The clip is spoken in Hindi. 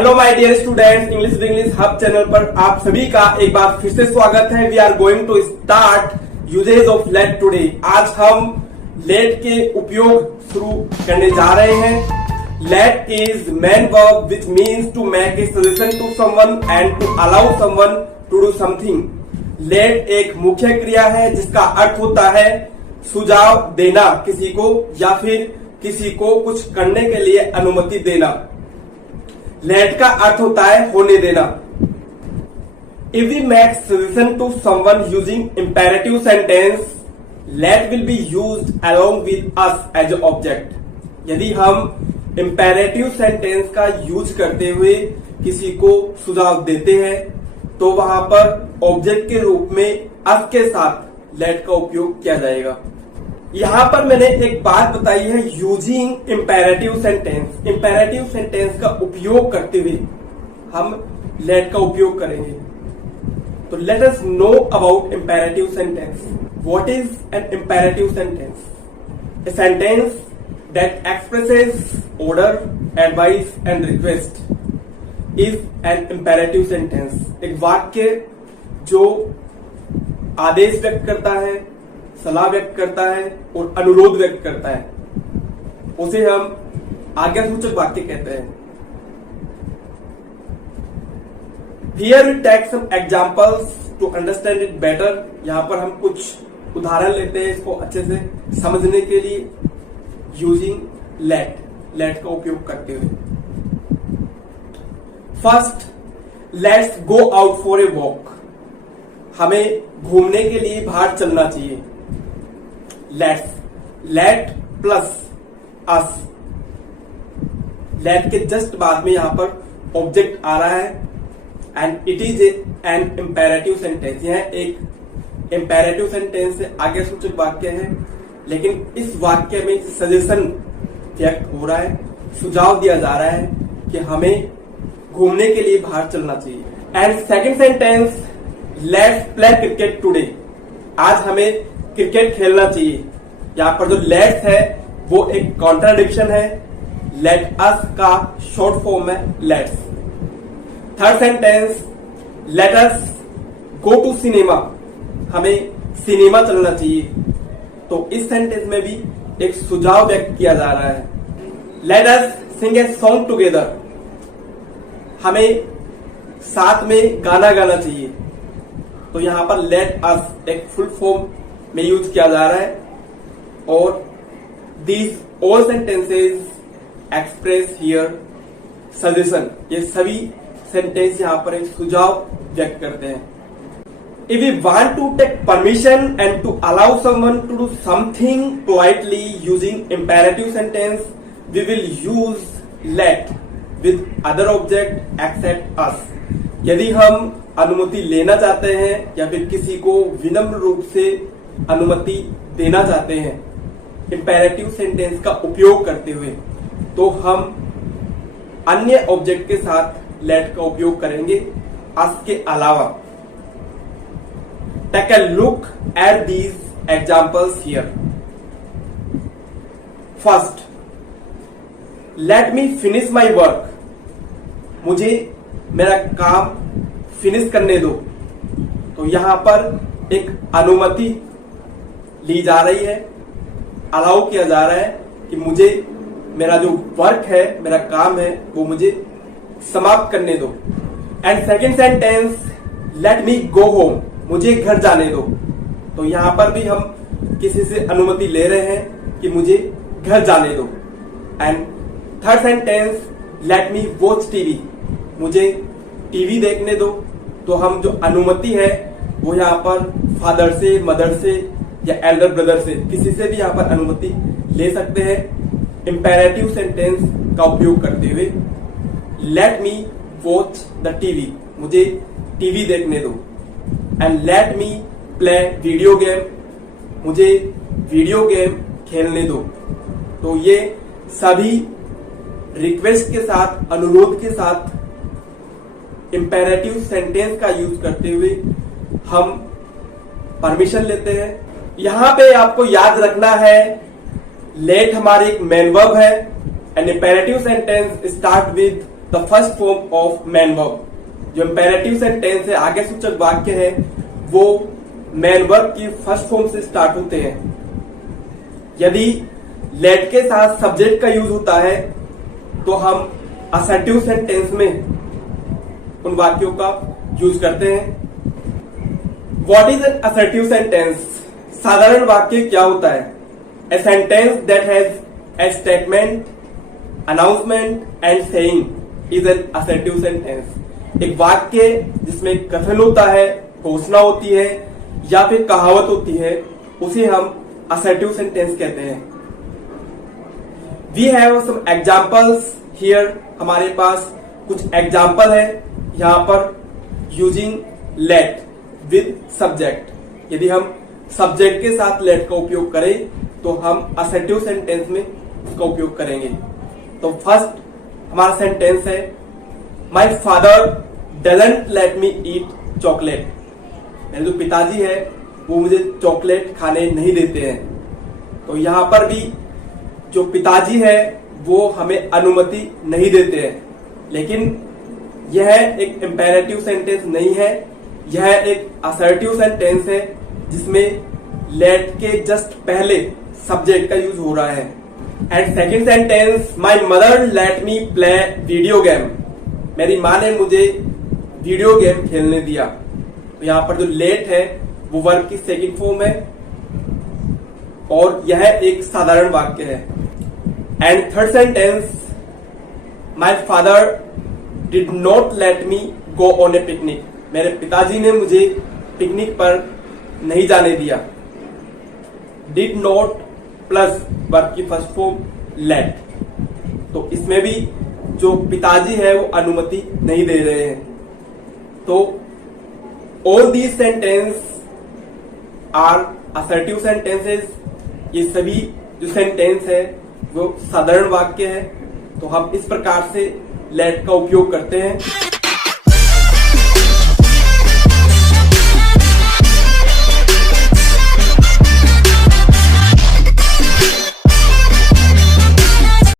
Hello my dear students, English with English hub channel पर आप सभी का एक बार फिर से स्वागत है। We are going to start usages of let today. आज हम लेट के उपयोग शुरू करने जा रहे हैं। Let is main verb which means to make a suggestion to someone and to allow someone to do something. Let एक मुख्य क्रिया है जिसका अर्थ होता है सुझाव देना किसी को या फिर किसी को कुछ करने के लिए अनुमति देना। लेट का अर्थ होता है होने देना। If we make suggestion to someone using imperative sentence, let will be used along with us as a object. यदि हम इंपेरेटिव सेंटेंस का यूज करते हुए किसी को सुझाव देते हैं तो वहां पर ऑब्जेक्ट के रूप में अस के साथ लेट का उपयोग किया जाएगा। यहां पर मैंने एक बात बताई है, using imperative sentence. Imperative sentence का उपयोग करते हुए हम लेट का उपयोग करेंगे। तो let us know about imperative sentence. What is an imperative sentence? A sentence that expresses order, advice and request is an imperative sentence. एक वाक्य जो आदेश व्यक्त करता है, सलाह व्यक्त करता है और अनुरोध व्यक्त करता है, उसे हम आज्ञासूचक वाक्य कहते हैं। Here we take some examples to understand it better। यहां पर हम कुछ उदाहरण लेते हैं इसको अच्छे से समझने के लिए। यूजिंग लेट का उपयोग करते हुए। First, let's go out for a walk. हमें घूमने के लिए बाहर चलना चाहिए। लेट प्लस अस। लेट के जस्ट बाद में यहां पर ऑब्जेक्ट आ रहा है and it is an imperative sentence. यह एक इंपेरेटिव सेंटेंस से आगे सूचक वाक्य है, लेकिन इस वाक्य में सजेशन व्यक्त हो रहा है, सुझाव दिया जा रहा है कि हमें घूमने के लिए बाहर चलना चाहिए। And second sentence, let's play cricket today. आज हमें क्रिकेट खेलना चाहिए। यहां पर जो लेट्स है वो एक कॉन्ट्राडिक्शन है। लेट अस का शॉर्ट फॉर्म है let's. Third sentence, let us go to cinema. हमें सिनेमा चलना चाहिए। तो इस सेंटेंस में भी एक सुझाव व्यक्त किया जा रहा है। Let us sing a song together. हमें साथ में गाना गाना चाहिए। तो यहां पर लेट अस एक फुल फॉर्म में यूज किया जा रहा है और these all sentences express here suggestion. ये सभी सेंटेंस यहां पर एक सुझाव व्यक्त करते हैं। If we want to take permission and to allow someone to do something politely using imperative sentence, we will use let with other object except us. यदि हम अनुमति लेना चाहते हैं या फिर किसी को विनम्र रूप से अनुमति देना चाहते हैं इंपेरेटिव सेंटेंस का उपयोग करते हुए, तो हम अन्य ऑब्जेक्ट के साथ लेट का उपयोग करेंगे अस के अलावा। Take a look at these examples here. First, let me finish my work. मुझे मेरा काम फिनिश करने दो। तो यहां पर एक अनुमति ली जा रही है, अलाउ किया जा रहा है कि मुझे मेरा जो वर्क है, मेरा काम है, वो मुझे समाप्त करने दो। And second sentence, let me go home. मुझे घर जाने दो। तो यहां पर भी हम किसी से अनुमति ले रहे हैं कि मुझे घर जाने दो। And third sentence, let me watch TV. मुझे टीवी देखने दो। तो हम जो अनुमति है वो यहाँ पर फादर से, मदर से या एल्डर ब्रदर से, किसी से भी यहाँ पर अनुमति ले सकते हैं इंपेरेटिव सेंटेंस का उपयोग करते हुए। Let me watch the TV. मुझे टीवी देखने दो। And let me play video game. मुझे वीडियो गेम खेलने दो। तो ये सभी रिक्वेस्ट के साथ, अनुरोध के साथ इंपेरेटिव सेंटेंस का यूज करते हुए हम परमिशन लेते हैं। यहां पे आपको याद रखना है, लेट हमारी एक मेन वर्ब है and imperative sentence start with the first form of man verb. जो इंपेरेटिव सेंटेंस है, आगे सूचक वाक्य है, वो मैन वर्ब की फर्स्ट फॉर्म से स्टार्ट होते हैं। यदि लेट के साथ सब्जेक्ट का यूज होता है तो हम असर्टिव सेंटेंस में उन वाक्यों का यूज करते हैं। What is an assertive sentence? साधारण वाक्य क्या होता है? A sentence that has a statement, announcement and saying is an assertive sentence. एक वाक्य जिसमें कथन होता है, घोषणा होती है या फिर कहावत होती है, उसे हम असर्टिव सेंटेंस कहते हैं। We have some examples here. हमारे पास कुछ एग्जाम्पल है यहां पर। Using let with subject. यदि हम सब्जेक्ट के साथ लेट का उपयोग करें तो हम असर्टिव सेंटेंस में उसका उपयोग करेंगे। तो फर्स्ट हमारा सेंटेंस है, my father doesn't let me eat chocolate. मेरे जो पिताजी है वो मुझे चॉकलेट खाने नहीं देते हैं। तो यहां पर भी जो पिताजी है वो हमें अनुमति नहीं देते हैं। लेकिन यह एक इंपेरेटिव सेंटेंस नहीं है, यह एक असर्टिव सेंटेंस है जिसमें लेट के जस्ट पहले सब्जेक्ट का यूज हो रहा है। And second sentence, my mother let me play video game. मेरी माँ ने मुझे वीडियो गेम खेलने दिया। तो यहां पर जो लेट है वो वर्ब की सेकंड फॉर्म है और यह एक साधारण वाक्य है। And third sentence, my father did not let me go on A picnic. मेरे पिताजी ने मुझे पिकनिक पर नहीं जाने दिया। डिड नॉट प्लस वर्ब की फर्स्ट फॉर्म लेट। तो इसमें भी जो पिताजी है वो अनुमति नहीं दे रहे हैं। तो all these sentence are assertive sentences. ये सभी जो सेंटेंस है वो साधारण वाक्य है। तो हम इस प्रकार से लेट का उपयोग करते हैं।